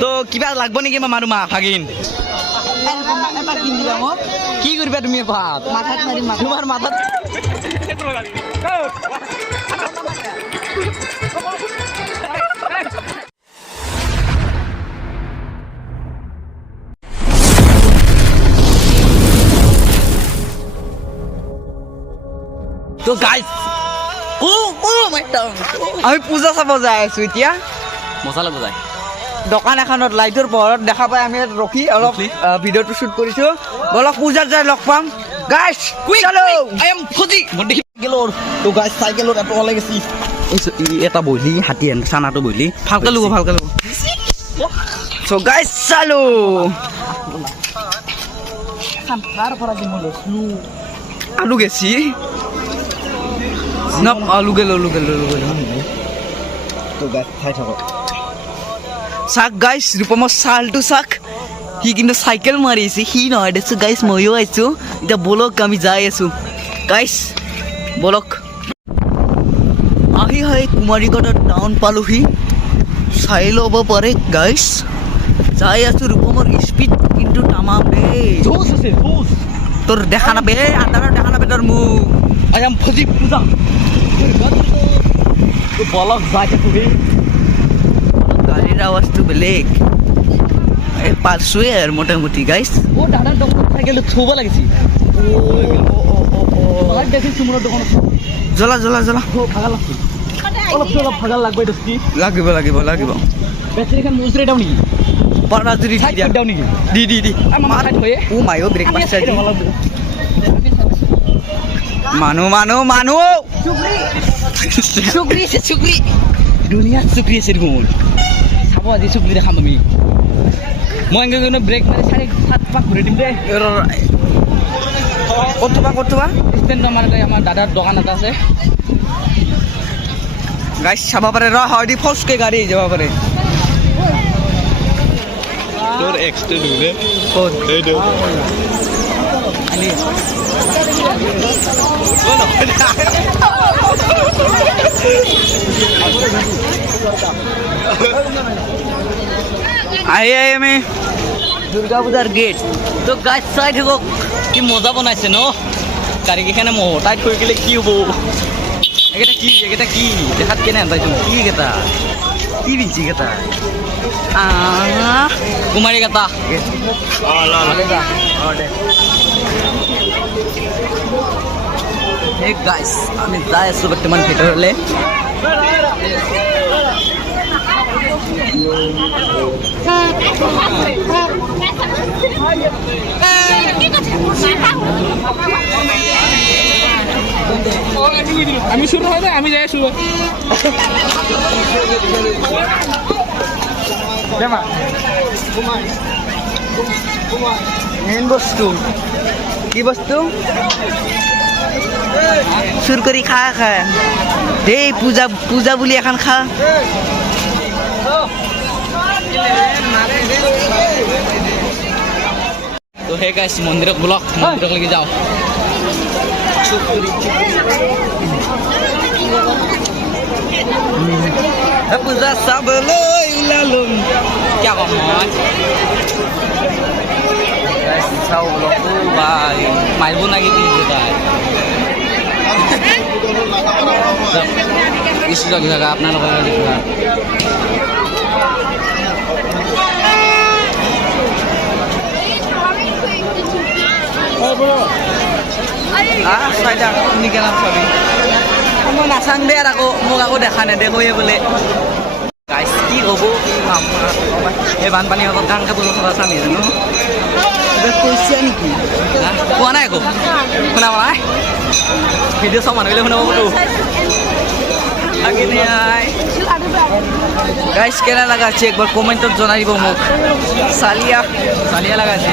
তো কিবা লাগব নেকি মামা তোমাক ভাগিন কি কৰিবা তুমি ভাত মাথাত মাৰি তোমাৰ মাথাত তো গাইস আমি পূজা চাব যাই আছো এতিয়া মজা লাগব যায় দোকান এখনত লাইটৰ পোহৰত দেখা পাই আমি ৰখি অলপ ভিডিঅ'টো শ্বুট কৰিছো বলক পূজাত যাই লগ পাম গাইস চলো আই এম ফুজি মই দেখি গেলো তো গাইস সাইকেলত এত ওলাই গেছি এটা বইলি হাতি সানাটো বইলি ভালকে লুগো সো গাইস চলো খানখাৰ পৰা দিম লছলু আলু গেছি নপ আলু গেল তো গাইস খাই থাকো চাক গাইস ৰূপমৰ চালটো চাক সি কিন্তু সাইকেল মাৰি আছে সি নহয় দেছো গাইস ময়ো আইছো এতিয়া বলক আমি যাই আছো গাইস বলক আহি হয় কুমাৰীঘাটৰ টাউন পালোহি চাই ল'ব পাৰে গাইস যাই আছো ৰূপমৰ স্পীড কিন্তু তামাম বে জোস আছে জোস তোৰ দেখা নাবে আন্ধাৰত দেখা নাবে তোৰ মুখ আই এম ফজি পূজা তো বলক যাই থাকো বে গাড়ির আওয়াজটো বেলেগ এই পারছুয়ে আর মোটামুটি গাইস ও দাদার দোকান সাইকেল থুব লাগিছি ও দেখি সুমনৰ দোকান জ্বলা ও ভাগা লাগছে অলপ ভাগা লাগবে দস্তি লাগিব ব্যাটারিখান মুজরে দাও নি পাড়া জুরি দাও নি দি মার হয়ে ও মাইও ব্রেক মাস্টার দি মানো চুকরি দুনিয়া চুকরি আছে দেখোন চাব আজি চুকরি দেখাম আমি মই এনেকৈ ব্ৰেক মাৰি 7.5 পাক ঘূৰি দিম দে ক'ত ষ্টেণ্ড আমাৰ দাদাৰ দোকান এটা আছে গাইছ চাব পাৰে ৰ হয় ফচকে গাড়ী যাব পাৰে তোৰ এক্সটেণ্ড হ'লে ক'ত এইটো আহি আমি দুর্গা পূজার গেট তো গাছ চাই থাকক কি মজা বনাইছে ন গাড়ীকেইখানে মহতাই থৈ গেলে কি হ'ব একেটা কি দেখাত কেনে পাইছো কি কেইটা কি বিঞ্চি কেইটা কুমাৰী কেইটা এই গাইছ আমি যাই আছো বৰ্তমান ভিতৰলৈ আমি শুৰু হয় না আমি যাই শুৰু মেইন বস্তু কি বস্তু চুৰ কৰি খা দেই পূজা বুলি এখন খা তো হে গাইছ মন্দিৰত বলক মন্দিৰলৈকে যাওঁ পূজা চাবলৈ ওলালোন কিয় কম মই চাওঁ বলক বাই মাৰিব নাগি কিছু জায়গা আপোনালোকৰ মই নাচাং দে আৰু মোক আকৌ দেখা নেদেখোৱে বোলে গাইছ কি হ'ব এই বানপানী আগত কাণকে বলো থকা চামি জানো কৈছে নেকি কোৱা নাই আকৌ শুনাব নাই ভিডিঅ' চাওঁ মানুহবিলাক শুনাব বোলো গাইছ কেনে লাগা আছে একবাৰ কমেণ্টত জনাই দিব মোক চালিয়া লাগা আছে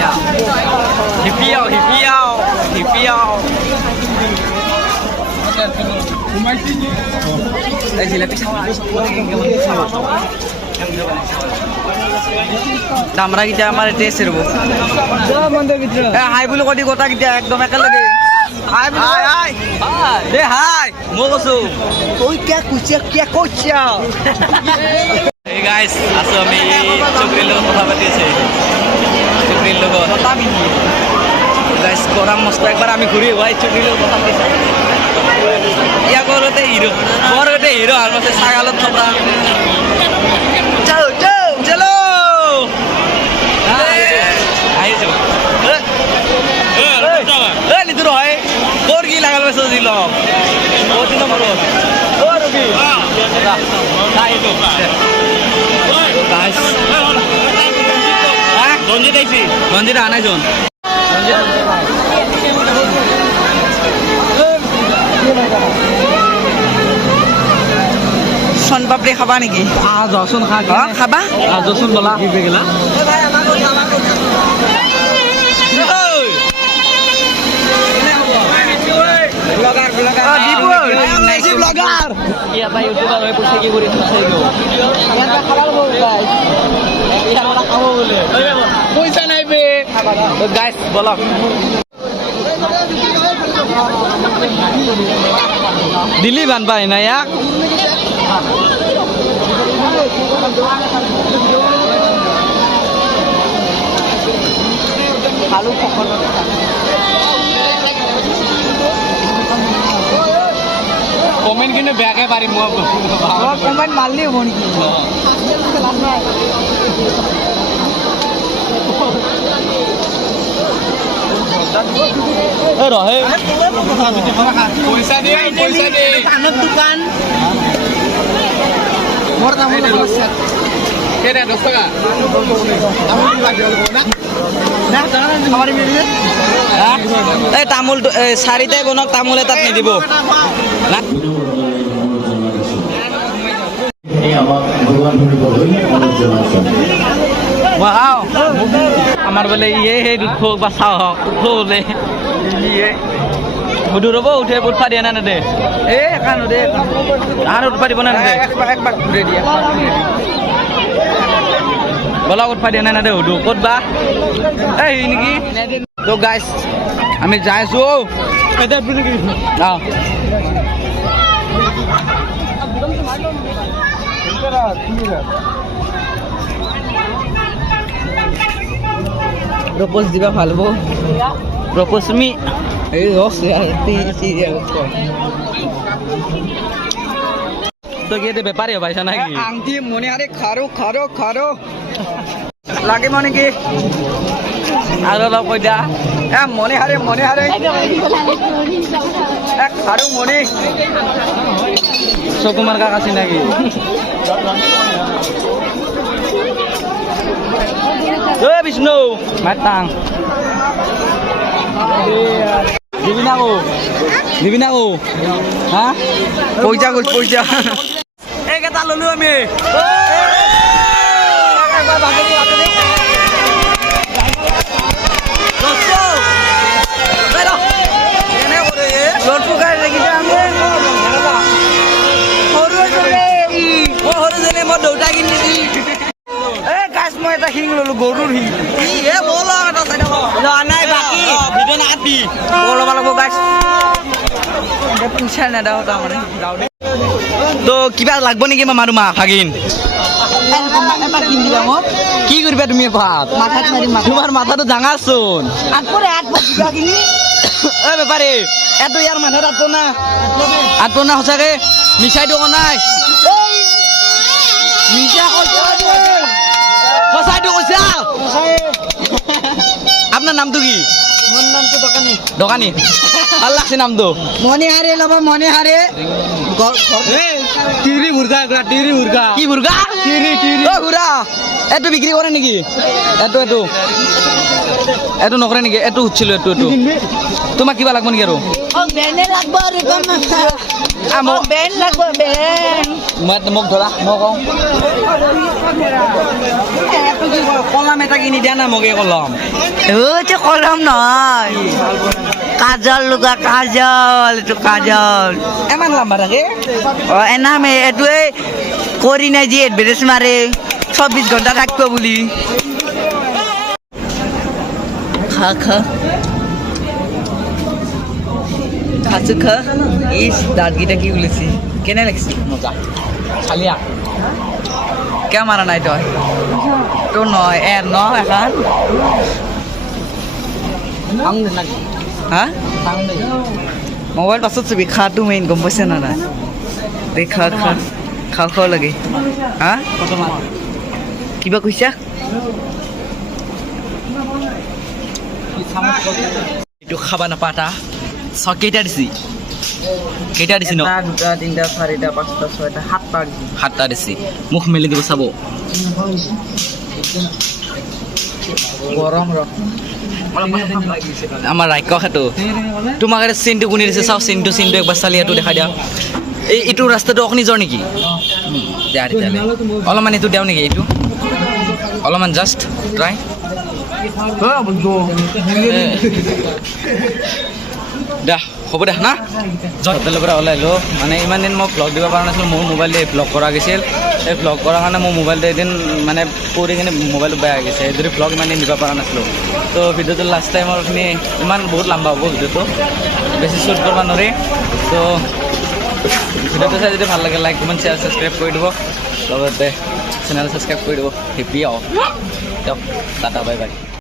হিপিয়াও দামৰা কেইটা আমাৰ এতে আছে ৰ'ব হাই বুলি কৈ দি গোটা কেইটা একদম একেলগে হাই দে হাই মই কৈছো ঐ কিয় কৈছা গাইছ আছোঁ আমি চুক্ৰীৰ লগত কথা পাতি আছে চুক্ৰীৰ লগত গাইছ গৰম মস্ত একবাৰ আমি ঘূৰি হোৱাই চুক্ৰীৰ লগত কথা পাতিছোঁ ইয়াক ঘৰতে হিৰো বৰ গোটেই হিৰো আৰু মাছে ছাগালত থকা চলো আহিছোঁ নিতু হয় তোৰ কি লাগাল পাইছ যি লগ বহুত দিনৰ মূৰত ৰবি ৰঞ্জিত আহিছে ৰঞ্জিত অহা নাইচোন চনপাপড়ি খাবা নেকি যাওঁচোন খাবা যাওঁচোন বলা গেলা পইচা নাই বে গাইছ বলক দিল্লী বানপাই না ইয়াক আলু কমেন্ট কিন্তু বেয়াকে পাৰিম মই কমেন্ট মাৰলি হ'ব নেকি ৰহে পইচা দে পানৰ দোকান মোৰ তামোল 10 টকা এই তামোল চাৰিটাই বনক তামোল এটাত নিদিব আমাৰ বোলে ইয়ে সেই দুখ বাচাও হওক বোলে সুধু ৰ'ব উঠে উৎপা দিয়ে না নেদে এই কানো দে আৰু উৎপা দিব না নেদে একবাৰ ঘূৰে দিয়ে বলা উৎপা দিয়ে না নেদে সুধু ক'ত বা এই নেকি তো গাইছ আমি যাই আছো প্রপোজ দিবা ভাল হব প্রপোজ তুমি এই তো কি ব্যাপারে পাইছা নাকি আংটি মনে হারে খারো লাগে মানে কি আর অলপ কই দিয়া মনে হারে খারো মনে চকুমার কাকাছি নাকি বিষ্ণু মাতাং দিবি না কো হ্যাঁ পয়সা এই কেটা ললো আমি মই দেউতা কিনিছি মই এটা শিং ললো গৰুৰ শিং নাই বাকী ভিডিঅ' নাকাটি ল'ব লাগিব গাইছ পইচা নেদাও তাৰমানে তো কিবা লাগব নেকি মামাৰ মা ভাগিন কি কৰিবা তুমি ভাত তোমাৰ মাথাটো ডাঙাচোন বেপাৰী এইটো ইয়াৰ মানুহৰ আঁতব না সঁচাকে মিছাইটো কোৱা নাই সঁচাইটো কৈছা আপোনাৰ নামটো কি মোৰ নামটো দোকানী ভাল লাগছে নামটো মণিহাৰে ল'ব মণিহাৰে টিৰি মুৰ্গা কি মুৰ্গা ঘূৰা এইটো বিক্ৰী কৰে নেকি এইটো নকৰে নেকি এইটো সুধিছিলো এইটো তোমাক কিবা লাগব নেকি আৰু মোক ধৰা মই কওঁ কলম এটা কিনি দিয়া না মোকে কলম কলম নহয় কাজল লগা কাজল ইমান লম্বা থাকে এনামে এইটোৱে কৰি নাই যি এডভাৰটাইজ মাৰে 24 ঘণ্টা থাকিব বুলি খা ইস দাঁতকেইটা কি ওলাইছে কেনে লাগিছে মজা চালিয়া কিয় মাৰা নাই তই তোৰ নহয় ন এখন হা মোবাইল পাছত চবি খাটো মেইন গম পাইছে না নাই দে খাওঁ লাগে হা কিবা কৈছা এইটো খাবা নাপাতা কেইটা দিছি ন 1 2 3 4 5 6 7টা দিছি মুখ মেলি দিব চাব গৰম আমাৰ ৰাক্য খাটো তোমাক এটা চিনটো গুনি দিছে চাওঁ চিনটো একবাৰ চালি এইটো দেখাই দিয়া এইটো ৰাস্তাটো অক নিজৰ নেকি দিয়া তেতিয়াহ'লে অলপমান এইটো দিওঁ নেকি এইটো অলপমান জাষ্ট ট্ৰাই দা হ'ব দে না হোটেলৰ পৰা ওলাইলো মানে ইমান দিন মই ভ্লগ দিব পৰা নাছিলোঁ মোৰ মোবাইলটো ভ্লগ কৰা গৈছিল এই ভ্লগ কৰাৰ কাৰণে মোৰ মোবাইলটো এদিন মানে পৰি কিনে মোবাইলটো বেয়া গৈছে যদি ভ্লগ ইমান দিন দিব পৰা নাছিলোঁ তো ভিডিঅ'টো লাষ্ট টাইমৰ খিনি ইমান বহুত লম্বা হ'ব ভিডিঅ'টো বেছি শ্বুট কৰিব নোৱাৰি তো ভিডিঅ'টো চাই যদি ভাল লাগে লাইক কমেণ্ট শ্বেয়াৰ ছাবস্ক্ৰাইব কৰি দিব লগতে চেনেল ছাবস্ক্ৰাইব কৰি দিব হেপি দিয়ক টাটা বাই বাই